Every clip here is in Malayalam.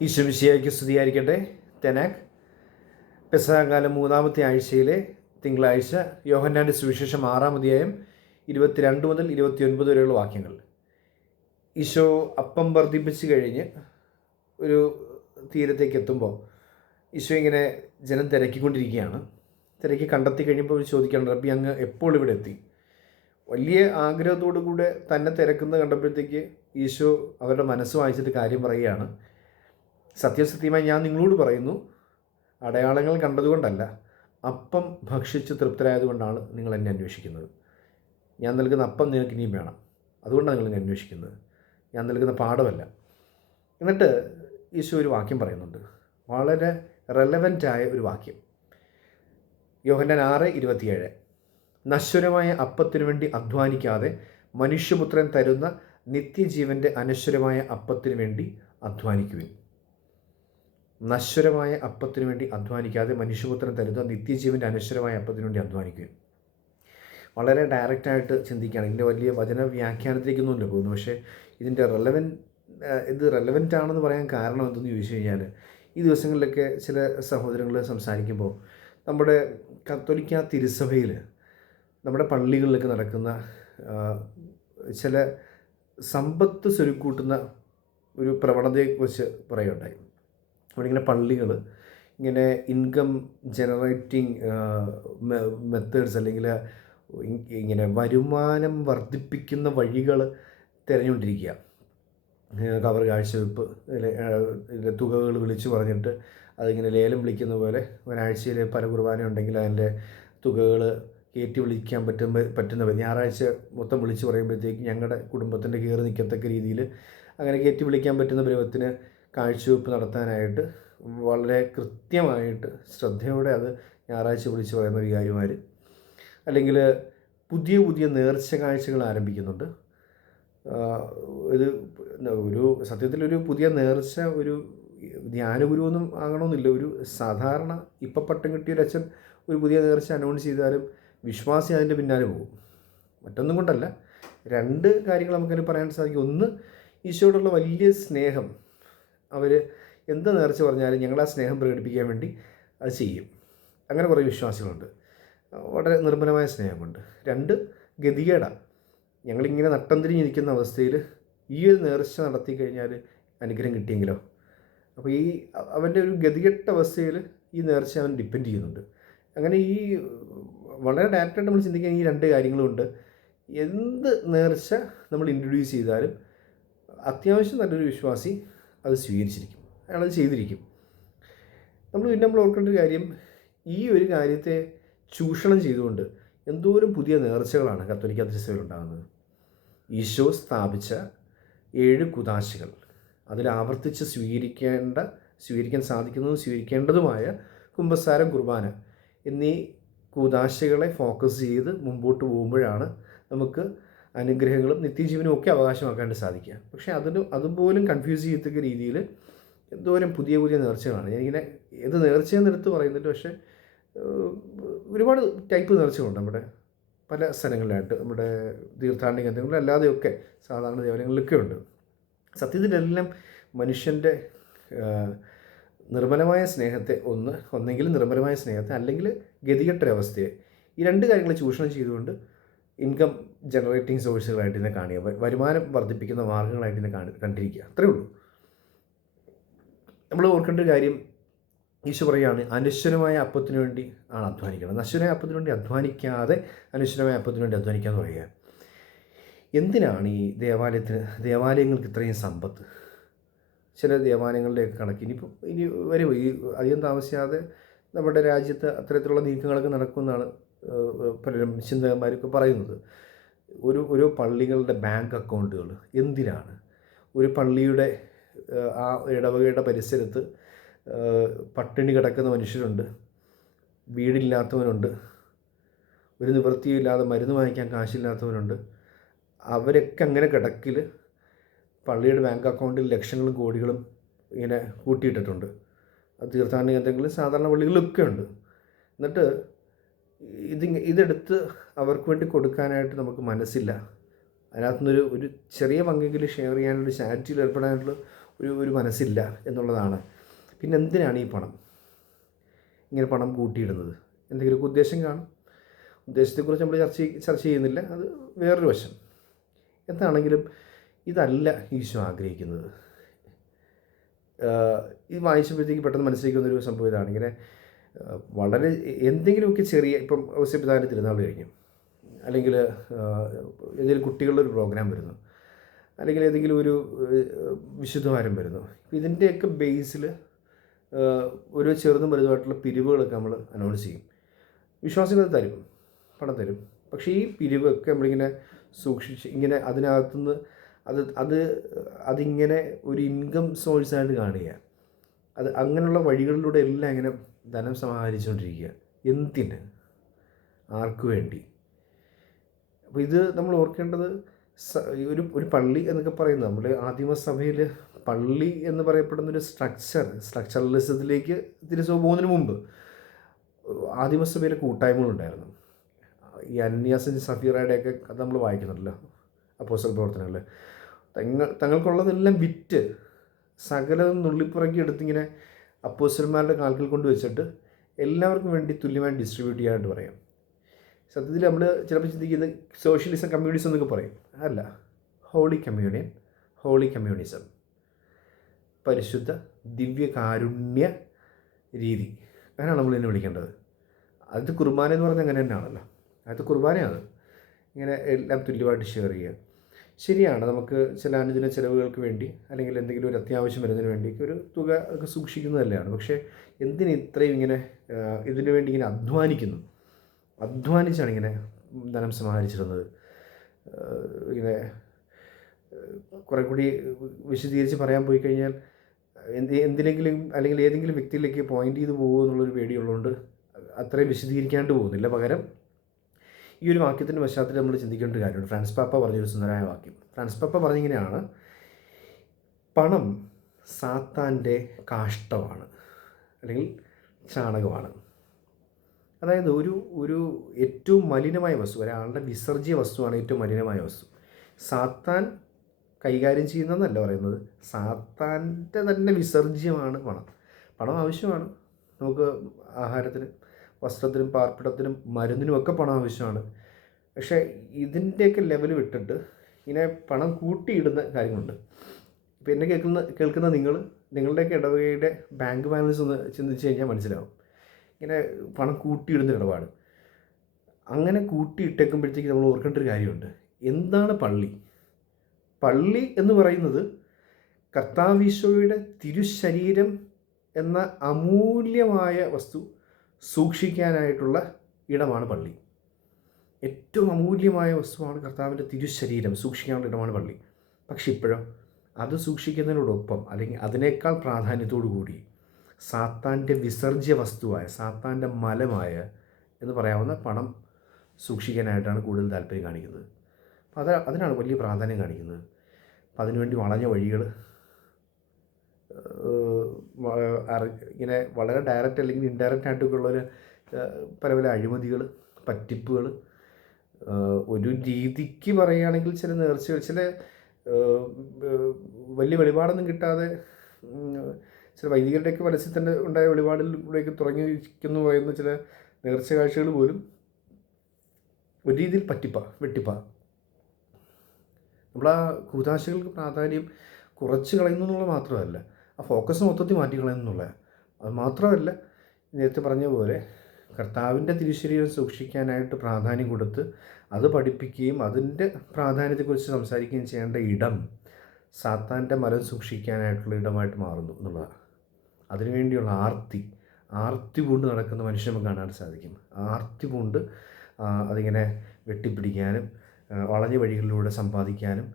ഈശ്വമിശിയായിക്ക് സ്തുതിയായിരിക്കട്ടെ. തെനാക്. പെസകാലം മൂന്നാമത്തെ ആഴ്ചയിലെ തിങ്കളാഴ്ച യോഹന്നാന്റെ സുവിശേഷം ആറാം അധ്യായം ഇരുപത്തിരണ്ട് മുതൽ ഇരുപത്തിയൊൻപത് വരെയുള്ള വാക്യങ്ങൾ. ഈശോ അപ്പം വർദ്ധിപ്പിച്ച് കഴിഞ്ഞ് ഒരു തീരത്തേക്ക് എത്തുമ്പോൾ ഈശോ ഇങ്ങനെ ജനം തിരക്കിക്കൊണ്ടിരിക്കുകയാണ്. തിരക്കി കണ്ടെത്തി കഴിഞ്ഞപ്പോൾ അവർ ചോദിക്കുകയാണ് റബ്ബി അങ്ങ് എപ്പോൾ ഇവിടെ എത്തി? വലിയ ആഗ്രഹത്തോടു കൂടെ തന്നെ തിരക്കുന്നത് കണ്ടപ്പോഴത്തേക്ക് ഈശോ അവരുടെ മനസ്സ് വായിച്ചിട്ട് കാര്യം പറയുകയാണ്. സത്യസത്യമായി ഞാൻ നിങ്ങളോട് പറയുന്നു അടയാളങ്ങൾ കണ്ടതുകൊണ്ടല്ല അപ്പം ഭക്ഷിച്ച് തൃപ്തരായതുകൊണ്ടാണ് നിങ്ങൾ എന്നെ അന്വേഷിക്കുന്നത്. ഞാൻ നൽകുന്ന അപ്പം നിങ്ങൾക്ക് ഇനിയും വേണം. അതുകൊണ്ടാണ് നിങ്ങൾ എന്നെ അന്വേഷിക്കുന്നത്. ഞാൻ നൽകുന്ന പാഠമല്ല. എന്നിട്ട് ഈശോ ഒരു വാക്യം പറയുന്നുണ്ട്. വളരെ റെലവന്റായ ഒരു വാക്യം. യോഹന്നാൻ ആറ് ഇരുപത്തിയേഴ്. നശ്വരമായ അപ്പത്തിനു വേണ്ടി അധ്വാനിക്കാതെ മനുഷ്യപുത്രൻ തരുന്ന നിത്യജീവന്റെ അനശ്വരമായ അപ്പത്തിനു വേണ്ടി അധ്വാനിക്കുവിൻ. നശ്വരമായ അപ്പത്തിനു വേണ്ടി അധ്വാനിക്കാതെ മനുഷ്യപുത്രൻ തരുന്ന നിത്യജീവന്റെ അനശ്വരമായ അപ്പത്തിനു വേണ്ടി അധ്വാനിക്കുക വളരെ ഡയറക്റ്റായിട്ട് ചിന്തിക്കുകയാണ്. ഇതിന്റെ വലിയ വചന വ്യാഖ്യാനത്തിലേക്കൊന്നുമില്ല പോകുന്നു പക്ഷേ ഇതിന്റെ റെലവൻ ഇത് റെലവന്റ് ആണെന്ന് പറയാൻ കാരണം എന്തെന്ന് ചോദിച്ചു കഴിഞ്ഞാൽ ഈ ദിവസങ്ങളിലൊക്കെ ചില സഹോദരങ്ങൾ സംസാരിക്കുമ്പോൾ നമ്മുടെ കത്തോലിക്ക തിരുസഭയിൽ നമ്മുടെ പള്ളികളിലൊക്കെ നടക്കുന്ന ചില സമ്പത്ത് സ്വരുക്കൂട്ടുന്ന ഒരു പ്രവണതയെക്കുറിച്ച് പറയുകയുണ്ടായി. അവിടെ ഇങ്ങനെ പള്ളികൾ ഇങ്ങനെ ഇൻകം ജനറേറ്റിംഗ് മെത്തേഡ്സ് അല്ലെങ്കിൽ ഇങ്ങനെ വരുമാനം വർദ്ധിപ്പിക്കുന്ന വഴികൾ തിരഞ്ഞുകൊണ്ടിരിക്കുക കവർ കാഴ്ചവെപ്പ് തുകകൾ വിളിച്ചു പറഞ്ഞിട്ട് അതിങ്ങനെ ലേലം വിളിക്കുന്ന പോലെ ഒരാഴ്ചയിൽ പല കുർബാന ഉണ്ടെങ്കിൽ അതിന്റെ തുകകൾ കയറ്റി വിളിക്കാൻ പറ്റുമ്പോൾ പറ്റുന്നവർ ഞായറാഴ്ച മൊത്തം വിളിച്ച് പറയുമ്പോഴത്തേക്ക് ഞങ്ങളുടെ കുടുംബത്തിന്റെ കയറി നിൽക്കത്തക്ക രീതിയിൽ അങ്ങനെ കയറ്റി വിളിക്കാൻ പറ്റുന്ന പരുവത്തിന് കാഴ്ചവെപ്പ് നടത്താനായിട്ട് വളരെ കൃത്യമായിട്ട് ശ്രദ്ധയോടെ അത് ഞായറാഴ്ച വിളിച്ച് പറയുന്ന വികാരിമാർ അല്ലെങ്കിൽ പുതിയ പുതിയ നേർച്ച കാഴ്ചകൾ ആരംഭിക്കുന്നുണ്ട്. ഇത് ഒരു സത്യത്തിൽ ഒരു പുതിയ നേർച്ച ഒരു ധ്യാനഗുരുവൊന്നും ആകണമെന്നില്ല. ഒരു സാധാരണ ഇപ്പം പട്ടം കിട്ടിയൊരു അച്ഛൻ ഒരു പുതിയ നേർച്ച അനൗൺസ് ചെയ്താലും വിശ്വാസി അതിന്റെ പിന്നാലെ പോകും. മറ്റൊന്നും കൊണ്ടല്ല. രണ്ട് കാര്യങ്ങൾ നമുക്കതിന് പറയാൻ സാധിക്കും. ഒന്ന് ഈശോയോടുള്ള വലിയ സ്നേഹം അവർ എന്ത് നേർച്ച പറഞ്ഞാലും ഞങ്ങൾ ആ സ്നേഹം പ്രകടിപ്പിക്കാൻ വേണ്ടി അത് ചെയ്യും. അങ്ങനെ കുറേ വിശ്വാസികളുണ്ട്. വളരെ നിർമ്മലമായ സ്നേഹമുണ്ട്. രണ്ട് ഗതികേടാണ് ഞങ്ങളിങ്ങനെ നട്ടം തിരിഞ്ഞിരിക്കുന്ന അവസ്ഥയിൽ ഈ ഒരു നേർച്ച നടത്തി കഴിഞ്ഞാൽ അനുഗ്രഹം കിട്ടിയെങ്കിലോ? അപ്പോൾ ഈ അവന്റെ ഒരു ഗതികെട്ട അവസ്ഥയിൽ ഈ നേർച്ച അവൻ ഡിപ്പെൻഡ് ചെയ്യുന്നുണ്ട്. അങ്ങനെ ഈ വളരെ ഡയറക്റ്റായിട്ട് നമ്മൾ ചിന്തിക്കാൻ ഈ രണ്ട് കാര്യങ്ങളുമുണ്ട് എന്ത് നേർച്ച നമ്മൾ ഇൻട്രൊഡ്യൂസ് ചെയ്താലും അത്യാവശ്യം നല്ലൊരു വിശ്വാസി അത് സ്വീകരിച്ചിരിക്കും. അയാളത് ചെയ്തിരിക്കും. നമ്മൾ പിന്നെ നമ്മൾ ഓർക്കേണ്ട ഒരു കാര്യം ഈ ഒരു കാര്യത്തെ ചൂഷണം ചെയ്തുകൊണ്ട് എന്തോരം പുതിയ നേർച്ചകളാണ് കത്തോലിക്ക തിരുസഭയിൽ ഉണ്ടാകുന്നത്. ഈശോ സ്ഥാപിച്ച ഏഴ് കുതാശകൾ അതിൽ ആവർത്തിച്ച് സ്വീകരിക്കേണ്ട സ്വീകരിക്കാൻ സാധിക്കുന്നതും സ്വീകരിക്കേണ്ടതുമായ കുംഭസാരം കുർബാന എന്നീ കൂതാശകളെ ഫോക്കസ് ചെയ്ത് മുമ്പോട്ട് പോകുമ്പോഴാണ് നമുക്ക് അനുഗ്രഹങ്ങളും നിത്യജീവനും ഒക്കെ അവകാശമാക്കാണ്ട് സാധിക്കുക. പക്ഷേ അതിന് അതുപോലും കൺഫ്യൂസ് ചെയ്യത്തക്ക രീതിയിൽ എന്തോരം പുതിയ പുതിയ നേർച്ചകളാണ്. ഞാനിങ്ങനെ ഏത് നേർച്ചയെന്ന് എടുത്ത് പറയുന്നുണ്ട്. പക്ഷേ ഒരുപാട് ടൈപ്പ് നേർച്ചകളുണ്ട് നമ്മുടെ പല സ്ഥലങ്ങളിലായിട്ട്. നമ്മുടെ തീർത്ഥാടന കേന്ദ്രങ്ങളിൽ അല്ലാതെയൊക്കെ സാധാരണ ദേവാലയങ്ങളിലൊക്കെ ഉണ്ട്. സത്യത്തിലെല്ലാം മനുഷ്യന്റെ നിർമ്മലമായ സ്നേഹത്തെ ഒന്ന് ഒന്നെങ്കിൽ നിർമ്മലമായ സ്നേഹത്തെ അല്ലെങ്കിൽ ഗതികെട്ടൊരവസ്ഥയെ ഈ രണ്ട് കാര്യങ്ങൾ ചൂഷണം ചെയ്തുകൊണ്ട് ഇൻകം ജനറേറ്റിംഗ് സോഴ്സുകളായിട്ട് ഇതിനെ കാണുക. വരുമാനം വർദ്ധിപ്പിക്കുന്ന മാർഗങ്ങളായിട്ട് ഇതിനെ കാണി കണ്ടിരിക്കുക. അത്രയേ ഉള്ളൂ. നമ്മൾ ഓർക്കേണ്ട ഒരു കാര്യം ഈശോ പറയുകയാണ് അനശ്വരമായ അപ്പത്തിന് വേണ്ടി ആണ് അധ്വാനിക്കുന്നത് നശ്വരമായ അപ്പത്തിന് വേണ്ടി അധ്വാനിക്കാതെ അനശ്വരമായ അപ്പത്തിന് വേണ്ടി അധ്വാനിക്കുക എന്ന് പറയുക. എന്തിനാണ് ഈ ദേവാലയത്തിന് ദേവാലയങ്ങൾക്ക് ഇത്രയും സമ്പത്ത്? ചില ദേവാലയങ്ങളുടെയൊക്കെ കണക്ക് ഇനിയിപ്പോൾ ഇനി വരും. ഈ അധികം താമസിയാതെ നമ്മുടെ രാജ്യത്ത് അത്തരത്തിലുള്ള നീക്കങ്ങളൊക്കെ നടക്കുമെന്നാണ് പലരും ചിന്തകന്മാരൊക്കെ പറയുന്നത്. ഒരു ഒരു പള്ളികളുടെ ബാങ്ക് അക്കൗണ്ടുകൾ എന്തിനാണ്? ഒരു പള്ളിയുടെ ആ ഇടവകയുടെ പരിസരത്ത് പട്ടിണി കിടക്കുന്ന മനുഷ്യരുണ്ട് വീടില്ലാത്തവനുണ്ട് ഒരു നിവൃത്തിയില്ലാതെ മരുന്ന് വാങ്ങിക്കാൻ കാശില്ലാത്തവനുണ്ട് അവരൊക്കെ അങ്ങനെ കിടക്കിൽ പള്ളിയുടെ ബാങ്ക് അക്കൗണ്ടിൽ ലക്ഷങ്ങളും കോടികളും ഇങ്ങനെ കൂട്ടിയിട്ടിട്ടുണ്ട്. തീർത്ഥാടന കേന്ദ്രങ്ങളിൽ സാധാരണ പള്ളികളിലൊക്കെ ഉണ്ട്. എന്നിട്ട് ഇത് ഇതെടുത്ത് അവർക്ക് വേണ്ടി കൊടുക്കാനായിട്ട് നമുക്ക് മനസ്സില്ല. അതിനകത്തുനിന്നൊരു ഒരു ചെറിയ പങ്കെങ്കിലും ഷെയർ ചെയ്യാനുള്ള ചാരിറ്റിയിൽ ഏർപ്പെടാനുള്ള ഒരു ഒരു മനസ്സില്ല എന്നുള്ളതാണ്. പിന്നെ എന്തിനാണ് ഈ പണം? ഇങ്ങനെ പണം കൂട്ടിയിടുന്നത്? എന്തെങ്കിലുമൊക്കെ ഉദ്ദേശം കാണും. ഉദ്ദേശത്തെക്കുറിച്ച് നമ്മൾ ചർച്ച ചർച്ച ചെയ്യുന്നില്ല. അത് വേറൊരു വശം. എന്താണെങ്കിലും ഇതല്ല ഈശോ ആഗ്രഹിക്കുന്നത്. ഈ വായിച്ചപ്പോഴത്തേക്ക് പെട്ടെന്ന് മനസ്സിലേക്ക് വന്നൊരു സംഭവം ഇതാണ്. ഇങ്ങനെ വളരെ എന്തെങ്കിലുമൊക്കെ ചെറിയ ഇപ്പം ഔസ്യപിതാവിന്റെ തിരുനാൾ കഴിഞ്ഞു. അല്ലെങ്കിൽ ഏതെങ്കിലും കുട്ടികളുടെ ഒരു പ്രോഗ്രാം വരുന്നു. അല്ലെങ്കിൽ ഏതെങ്കിലും ഒരു വിശുദ്ധവാരം വരുന്നു. ഇതിന്റെയൊക്കെ ബേസിൽ ഒരു ചെറുതും വലുതുമായിട്ടുള്ള പിരിവുകളൊക്കെ നമ്മൾ അനൗൺസ് ചെയ്യും. വിശ്വാസികൾ തരും. പണം തരും. പക്ഷേ ഈ പിരിവൊക്കെ നമ്മളിങ്ങനെ സൂക്ഷിച്ച് ഇങ്ങനെ അതിനകത്തുനിന്ന് അത് അത് അതിങ്ങനെ ഒരു ഇൻകം സോഴ്സായിട്ട് കാണുക അത് അങ്ങനെയുള്ള വഴികളിലൂടെ എല്ലാം ഇങ്ങനെ ധനം സമാഹരിച്ചുകൊണ്ടിരിക്കുക. എന്തിന്? ആർക്ക് വേണ്ടി? അപ്പോൾ ഇത് നമ്മൾ ഓർക്കേണ്ടത് ഒരു ഒരു പള്ളി എന്നൊക്കെ പറയുന്നത് നമ്മൾ ആദിമസഭയിൽ പള്ളി എന്ന് പറയപ്പെടുന്ന ഒരു സ്ട്രക്ചർ സ്ട്രക്ചറലിസത്തിലേക്ക് തിരിച്ചു പോകുന്നതിന് മുമ്പ് ആദിമസഭയിലെ കൂട്ടായ്മകളുണ്ടായിരുന്നു. ഈ അന്യാസിൻ സഫീറയുടെയൊക്കെ നമ്മൾ വായിക്കുന്നുണ്ടല്ലോ അപ്പോസൽ പ്രവർത്തനങ്ങളിൽ തങ്ങൾ തങ്ങൾക്കുള്ളതെല്ലാം വിറ്റ് സകലതും നുള്ളിപ്പുറക്കി എടുത്തിങ്ങനെ അപ്പോസ്റ്റന്മാരുടെ കാൽക്കൽ കൊണ്ട് വെച്ചിട്ട് എല്ലാവർക്കും വേണ്ടി തുല്യമായി ഡിസ്ട്രിബ്യൂട്ട് ചെയ്യാനായിട്ട് പറയാം. സത്യത്തിൽ നമ്മൾ ചിലപ്പോൾ ചിന്തിക്കുന്നത് സോഷ്യലിസം കമ്മ്യൂണിസം എന്നൊക്കെ പറയും. അല്ല ഹോളി കമ്മ്യൂണിയൻ ഹോളി കമ്മ്യൂണിസം പരിശുദ്ധ ദിവ്യ കാരുണ്യ രീതി. അങ്ങനെയാണ് നമ്മൾ ഇതിനെ വിളിക്കേണ്ടത്. അത് കുർബാന എന്ന് പറഞ്ഞാൽ അങ്ങനെ തന്നെയാണല്ലോ. അത് കുർബാനയാണ്. ഇങ്ങനെ എല്ലാം തുല്യമായിട്ട് ഷെയർ ചെയ്യുക. ശരിയാണ്. നമുക്ക് ചില അനുദിന ചിലവുകൾക്ക് വേണ്ടി അല്ലെങ്കിൽ എന്തെങ്കിലും ഒരു അത്യാവശ്യം വരുന്നതിന് വേണ്ടി ഒരു തുക ഒക്കെ സൂക്ഷിക്കുന്നത് തന്നെയാണ് പക്ഷേ എന്തിന് ഇത്രയും ഇങ്ങനെ ഇതിനു വേണ്ടി ഇങ്ങനെ അധ്വാനിക്കുന്നു? അധ്വാനിച്ചാണ് ഇങ്ങനെ ധനം സമാഹരിച്ചിരുന്നത് ഇങ്ങനെ കുറെ കൂടി വിശദീകരിച്ച് പറയാൻ പോയി കഴിഞ്ഞാൽ എന്ത് എന്തിനെങ്കിലും അല്ലെങ്കിൽ ഏതെങ്കിലും വ്യക്തിയിലേക്ക് പോയിന്റ് ചെയ്ത് പോകുമോ എന്നുള്ളൊരു പേടിയുള്ളതുകൊണ്ട് അത്രയും വിശദീകരിക്കാണ്ട് പോകുന്നില്ല. പകരം ഈ ഒരു വാക്യത്തിന്റെ പശ്ചാത്തലം നമ്മൾ ചിന്തിക്കേണ്ട ഒരു ഫ്രാൻസ് പാപ്പ പറഞ്ഞൊരു സുന്ദരമായ വാക്യം. ഫ്രാൻസ് പാപ്പ പറഞ്ഞിങ്ങനെയാണ് പണം സാത്താന്റെ കാഷ്ടമാണ് അല്ലെങ്കിൽ ചാണകമാണ്. അതായത് ഒരു ഒരു ഏറ്റവും മലിനമായ വസ്തു ഒരാളുടെ വിസർജ്യ വസ്തുവാണ് ഏറ്റവും മലിനമായ വസ്തു. സാത്താൻ കൈകാര്യം ചെയ്യുന്നതെന്നല്ല പറയുന്നത്. സാത്താന്റെ തന്നെ വിസർജ്യമാണ് പണം. പണം ആവശ്യമാണ്. നമുക്ക് ആഹാരത്തിന് വസ്ത്രത്തിനും പാർപ്പിടത്തിനും മരുന്നിനും ഒക്കെ പണം ആവശ്യമാണ്. പക്ഷേ ഇതിന്റെയൊക്കെ ലെവൽ വിട്ടിട്ട് ഇങ്ങനെ പണം കൂട്ടിയിടുന്ന കാര്യങ്ങളുണ്ട്. ഇപ്പോൾ എന്നെ കേൾക്കുന്ന കേൾക്കുന്ന നിങ്ങൾ നിങ്ങളുടെയൊക്കെ ഇടവകയുടെ ബാങ്ക് ബാലൻസ് ഒന്ന് ചിന്തിച്ച് കഴിഞ്ഞാൽ മനസ്സിലാവും. ഇങ്ങനെ പണം കൂട്ടിയിടുന്ന ഇടപാട്. അങ്ങനെ കൂട്ടിയിട്ടേക്കുമ്പോഴത്തേക്ക് നമ്മൾ ഓർക്കേണ്ട ഒരു കാര്യമുണ്ട്. എന്താണ് പള്ളി? പള്ളി എന്ന് പറയുന്നത് കർത്താവീശോയുടെ തിരുശരീരം എന്ന അമൂല്യമായ വസ്തു സൂക്ഷിക്കാനായിട്ടുള്ള ഇടമാണ് പള്ളി. ഏറ്റവും അമൂല്യമായ വസ്തുവാണ് കർത്താവിന്റെ തിരുശരീരം സൂക്ഷിക്കാനുള്ള ഇടമാണ് പള്ളി. പക്ഷെ ഇപ്പോഴും അത് സൂക്ഷിക്കുന്നതിനോടൊപ്പം അല്ലെങ്കിൽ അതിനേക്കാൾ പ്രാധാന്യത്തോടു കൂടി സാത്താന്റെ വിസർജ്യ വസ്തുവായ സാത്താന്റെ മലമായ എന്ന് പറയാവുന്ന പണം സൂക്ഷിക്കാനായിട്ടാണ് കൂടുതൽ താല്പര്യം കാണിക്കുന്നത്. അപ്പോൾ അത് അതിനാണ് വലിയ പ്രാധാന്യം കാണിക്കുന്നത്. അപ്പം അതിനുവേണ്ടി വളഞ്ഞ വഴികൾ ഇങ്ങനെ വളരെ ഡയറക്റ്റ് അല്ലെങ്കിൽ ഇൻഡയറക്റ്റ് ആയിട്ടൊക്കെ ഉള്ളൊരു പല പല അഴിമതികൾ പറ്റിപ്പുകൾ ഒരു രീതിക്ക് പറയുകയാണെങ്കിൽ ചില നേർച്ചകൾ ചില വലിയ വെളിപാടൊന്നും കിട്ടാതെ ചില വൈദികരുടെയൊക്കെ മനസ്സിൽ തന്നെ ഉണ്ടായ വെളിപാടിലൂടെയൊക്കെ തുടങ്ങിയിരിക്കുന്നു പറയുന്ന ചില നേർച്ച കാഴ്ചകൾ പോലും ഒരു രീതിയിൽ പറ്റിപ്പ വെട്ടിപ്പ. നമ്മൾ ആ കൂതാശകൾക്ക് പ്രാധാന്യം കുറച്ച് കളയുന്നു എന്നുള്ളത് മാത്രമല്ല. ആ ഫോക്കസ് മൊത്തത്തിൽ മാറ്റിക്കളയെന്നുള്ളത് അത് മാത്രമല്ല നേരത്തെ പറഞ്ഞ പോലെ കർത്താവിന്റെ തിരുശരീരം സൂക്ഷിക്കാനായിട്ട് പ്രാധാന്യം കൊടുത്ത് അത് പഠിപ്പിക്കുകയും അതിന്റെ പ്രാധാന്യത്തെക്കുറിച്ച് സംസാരിക്കുകയും ചെയ്യേണ്ട ഇടം സാത്താന്റെ മരം സൂക്ഷിക്കാനായിട്ടുള്ള ഇടമായിട്ട് മാറുന്നു എന്നുള്ളതാണ്. അതിനുവേണ്ടിയുള്ള ആർത്തി ആർത്തി പൂണ്ട് നടക്കുന്ന മനുഷ്യൻ നമുക്ക് കാണാൻ സാധിക്കും. ആർത്തി പൂണ്ട് അതിങ്ങനെ വെട്ടിപ്പിടിക്കാനും വളഞ്ഞ വഴികളിലൂടെ സമ്പാദിക്കാനും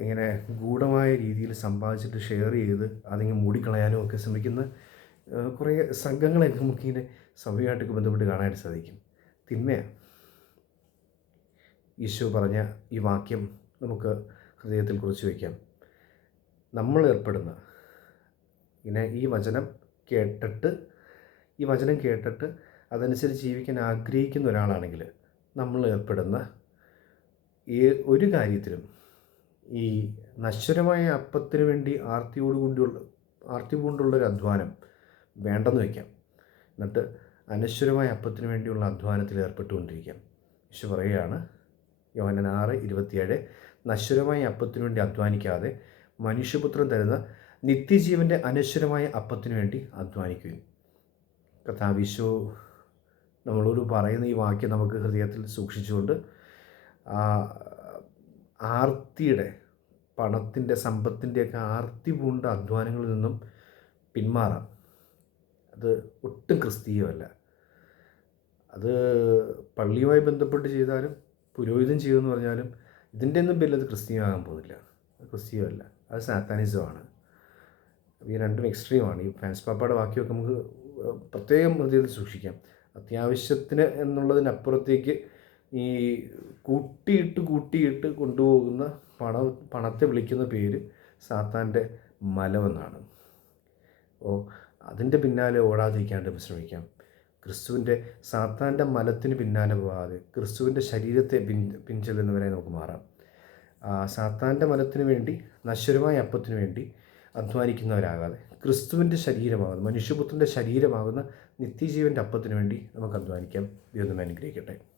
ഇങ്ങനെ ഗൂഢമായ രീതിയിൽ സമ്പാദിച്ചിട്ട് ഷെയർ ചെയ്ത് അതിങ്ങനെ മൂടിക്കളയാനും ഒക്കെ ശ്രമിക്കുന്ന കുറേ സംഘങ്ങളെ നമുക്കിങ്ങനെ സഭയായിട്ടൊക്കെ ബന്ധപ്പെട്ട് കാണാനായിട്ട് സാധിക്കും. പിന്നെ ഈശോ പറഞ്ഞ ഈ വാക്യം നമുക്ക് ഹൃദയത്തിൽ കുറിച്ച് വയ്ക്കാം നമ്മൾ ഏർപ്പെടുന്ന ഇങ്ങനെ ഈ വചനം കേട്ടിട്ട് ഈ വചനം കേട്ടിട്ട് അതനുസരിച്ച് ജീവിക്കാൻ ആഗ്രഹിക്കുന്ന ഒരാളാണെങ്കിൽ നമ്മൾ ഏർപ്പെടുന്ന ഏ ഒരു കാര്യത്തിലും ഈ നശ്വരമായ അപ്പത്തിന് വേണ്ടി ആർത്തിയോടുകൂടിയുള്ള ആർത്തി കൊണ്ടുള്ളൊരു അധ്വാനം വേണ്ടെന്ന് വയ്ക്കാം. എന്നിട്ട് അനശ്വരമായ അപ്പത്തിന് വേണ്ടിയുള്ള അധ്വാനത്തിൽ ഏർപ്പെട്ടുകൊണ്ടിരിക്കാം. യേശു പറയുകയാണ് യോഹനൻ ആറ് ഇരുപത്തിയേഴ് നശ്വരമായ അപ്പത്തിന് വേണ്ടി അധ്വാനിക്കാതെ മനുഷ്യപുത്രൻ തരുന്ന നിത്യജീവന്റെ അനശ്വരമായ അപ്പത്തിന് വേണ്ടി അധ്വാനിക്കുകയും. കഥാവിശോ നമ്മളോട് പറയുന്ന ഈ വാക്യം നമുക്ക് ഹൃദയത്തിൽ സൂക്ഷിച്ചുകൊണ്ട് ആർത്തിയുടെ പണത്തിന്റെ സമ്പത്തിന്റെയൊക്കെ ആർത്തി പൂണ്ട അധ്വാനങ്ങളിൽ നിന്നും പിന്മാറാം. അത് ഒട്ടും ക്രിസ്തീയമല്ല. അത് പള്ളിയുമായി ബന്ധപ്പെട്ട് ചെയ്താലും പുരോഹിതം ചെയ്യുമെന്ന് പറഞ്ഞാലും ഇതിന്റെ ഒന്നും പേരിൽ അത് ക്രിസ്തീയമാകാൻ പോകുന്നില്ല. ക്രിസ്തീയമല്ല. അത് സാത്താനിസമാണ്. ഈ രണ്ടും എക്സ്ട്രീമാണ്. ഈ ഫ്രാൻസ് പാപ്പയുടെ വാക്യമൊക്കെ നമുക്ക് പ്രത്യേകം ഹൃദയത്തിൽ സൂക്ഷിക്കാം. അത്യാവശ്യത്തിന് എന്നുള്ളതിനപ്പുറത്തേക്ക് ഈ കൂട്ടിയിട്ട് കൂട്ടിയിട്ട് കൊണ്ടുപോകുന്ന പണ പണത്തെ വിളിക്കുന്ന പേര് സാത്താന്റെ മലമെന്നാണ്. അപ്പോൾ അതിന്റെ പിന്നാലെ ഓടാതിരിക്കാണ്ട് ശ്രമിക്കാം ക്രിസ്തുവിന്റെ സാത്താന്റെ മലത്തിന് പിന്നാലെ പോകാതെ ക്രിസ്തുവിന്റെ ശരീരത്തെ പിൻ പിൻചെല്ലുന്നവരെ നമുക്ക് മാറാം. സാത്താന്റെ മലത്തിന് വേണ്ടി നശ്വരമായ അപ്പത്തിന് വേണ്ടി അധ്വാനിക്കുന്നവരാകാതെ ക്രിസ്തുവിന്റെ ശരീരമാകുന്ന മനുഷ്യപുത്രന്റെ ശരീരമാകുന്ന നിത്യജീവന്റെ അപ്പത്തിന് വേണ്ടി നമുക്ക് അധ്വാനിക്കാം. ദൈവം അനുഗ്രഹിക്കട്ടെ.